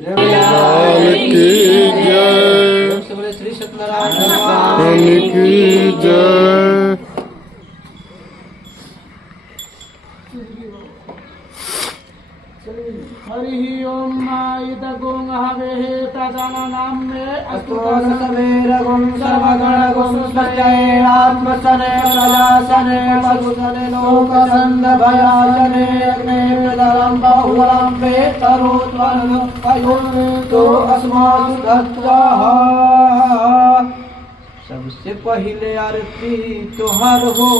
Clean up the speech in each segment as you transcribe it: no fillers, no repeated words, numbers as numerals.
लाल की जय, श्री सत्यनारायण भगवान की जय। हरि ओम मायित गुं हवेः तदाननाम्ये अस्तुतसवेर गुं सर्वगण गुं सचये आत्मसने प्रजासने पशुसने लोकसंदभयासने अग्ने प्रदरं बहुलं वेतरोत्वनं पयोतो अस्मासु धत्तः। सबसे पहले आरती तोहर हो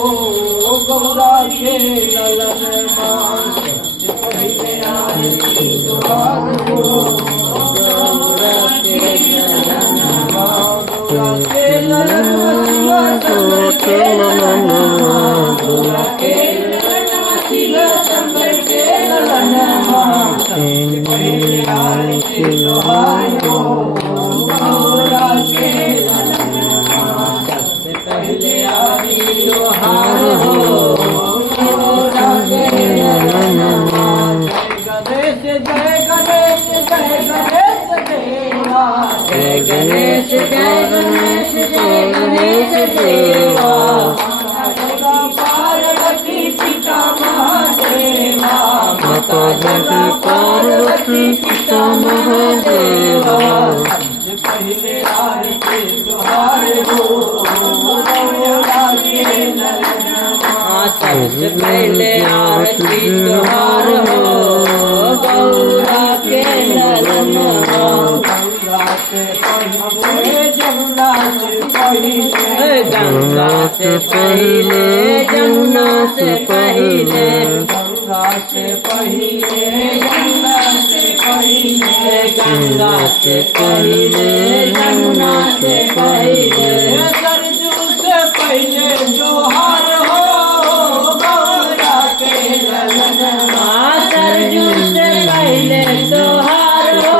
गौरा के ललन मान। सबसे पहले आरती तोहर हो गौरा के ललन मान। गौरा के ललन शिवा शंकर के ललन मान। गौरा के ललन शिवा शंकर के ललन मान। सबसे पहले आरती तोहर हो गौरा के ललन पहले आरती तोहार हो गौरा के ललन मान। जय गणेश जय गणेश देवा, जय गणेश जय गणेश जय गणेश देवा। माता पार्वती पिता महादेवा, माता पार्वती पिता महादेवा। पहले आरती तोहार हो गौरा के ललन मान। सबसे पहले आरती तोहार हो गौरा के ललन मान। गंगा से पहले जमुना से पहले, गंगा से पहले जमुना से पहले, गंगा से पहले जमुना से पहले, गंगा से पहले जमुना से पहले, सरजू से पहले जोहार हो गौरा के ललन मान। सरजू से पहले जोहार हो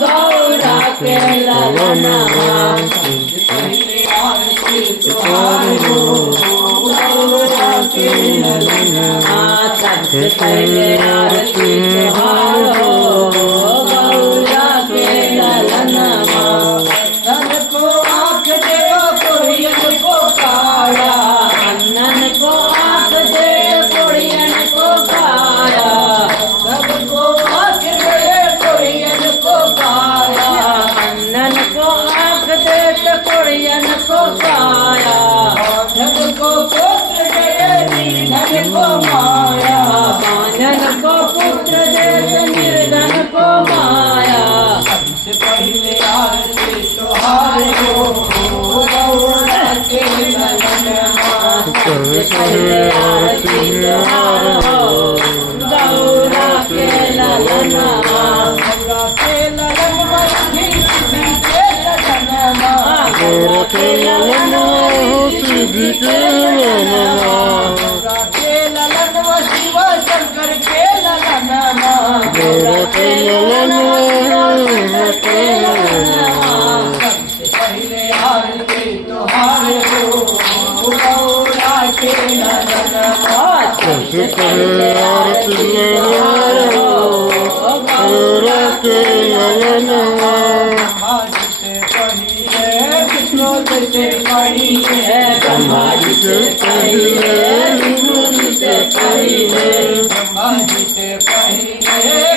गौरा के ललन मान। पहले आरती जोहार हो गौरा के ललन मान। सबसे पहले आरती जोहार हो गौरा के ललन मान। धन को आँख दे कोड़ियन को काया, अन्नन को आँख दे कोड़ियन को काया। धन को आँख दे कोड़ियन को काया, अन्नन को आँख दे कोड़ियन को काया। धन को पुत्र दे धन को माया, धन को पुत्र दे निर्धन को माया। सबसे पहले आरती तोहार हो गौरा के ललन मान। सबसे पहले आरती तोहार हो गौरा के ललन मान। गौरा के ललन सिद्धि के ललन मान। गौरा के ललन सिद्धि के ललन मान। गौरा के ललन शिवा शंकर के ललन मान। गौरा के ललन के ललन मान। सबसे पहले आरती तोहार हो गौरा के ललन मान। सबसे पहले आरती तोहार हो गौरा के ललन मान। ब्रह्मा जी से पहले ब्रह्मा जी से पहले विष्णु जी से पहले, ब्रह्मा जी से पहले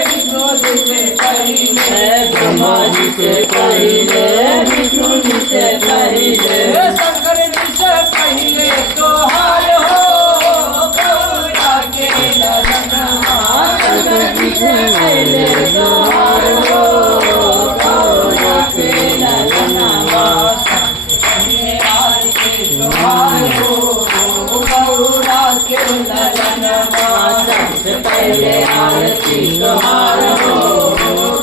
विष्णु जी से पहले, ब्रह्मा जी से पहले विष्णु जी से पहले, शंकर जी से पहले तोहार हो गौरा के ललन मान। शंकर जी से पहले तोहार हो गौरा के ललन मान। पहले आरती तोहार हो गौरा के ललन मान। सबसे पहले आरती तोहार हो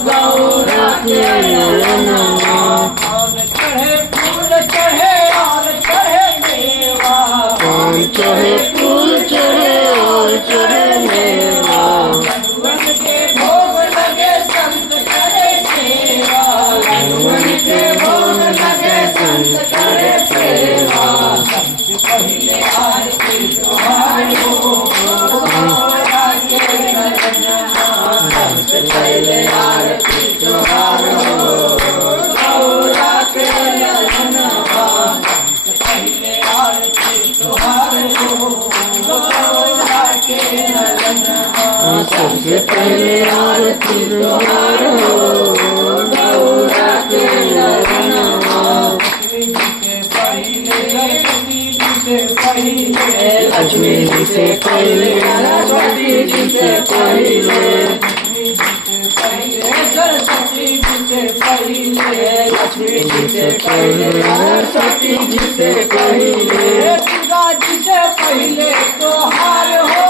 गौरा के ललन मान। कौन चढ़े फूल चढ़े और चढ़े मेवा, कौन चढ़े फूल चढ़े और चढ़े मेवा। लड्डूअन के भोग लगे संत करे सेवा, लड्डूअन के भोग लगे संत करे सेवा। सबसे पहले आरती तोहार हो गौरा के ललन सबसे पहले आरती तोहार हो गौरा के ललनवा लक्ष्मी जी से पहले सरस्वती जी से पहले सरस्वती जी से पहले लक्ष्मी जी से पहले सरस्वती जी से पहले दुर्गा जी से पहले तोहार हो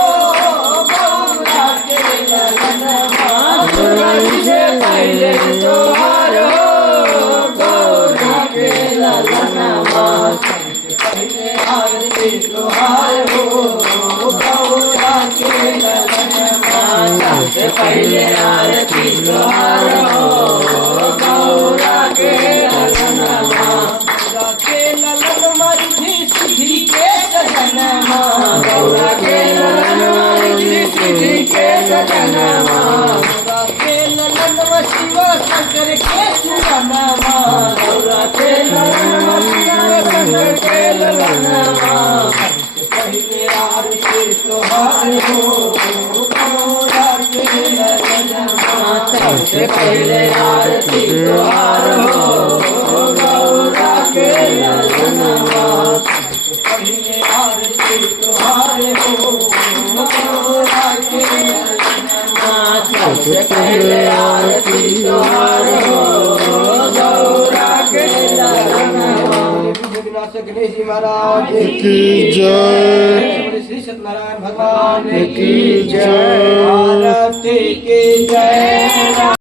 गौरा के ललनवा दुर्गा जी से पहले तोहार हो गौरा के ललनवा पहले आरती तोहार हो गौरा के ललनवा सबसे पहले आरती तोहार हो गौरा के ललनवा गौरा के ललनवा रिद्धि सिद्धि के सजनवा गौरा के ललनवा रिद्धि सिद्धि के सजनवा गौरा के ललनवा शिव शंकर के सुरनवा गौरा के ललनवा शिव शंकर के ललनवा पहले आरती तोहार हो गौरा के ललनवा सबसे पहले आरती तोहार हो गौरा के ललनवा पहले आरती तोहार हो गौरा के ललनवा सबसे पहले आरती तोहार हो गौरा के ललनवा गणेश जी महाराज की जय श्री सत्यनारायण भगवान की जय आरती की जय।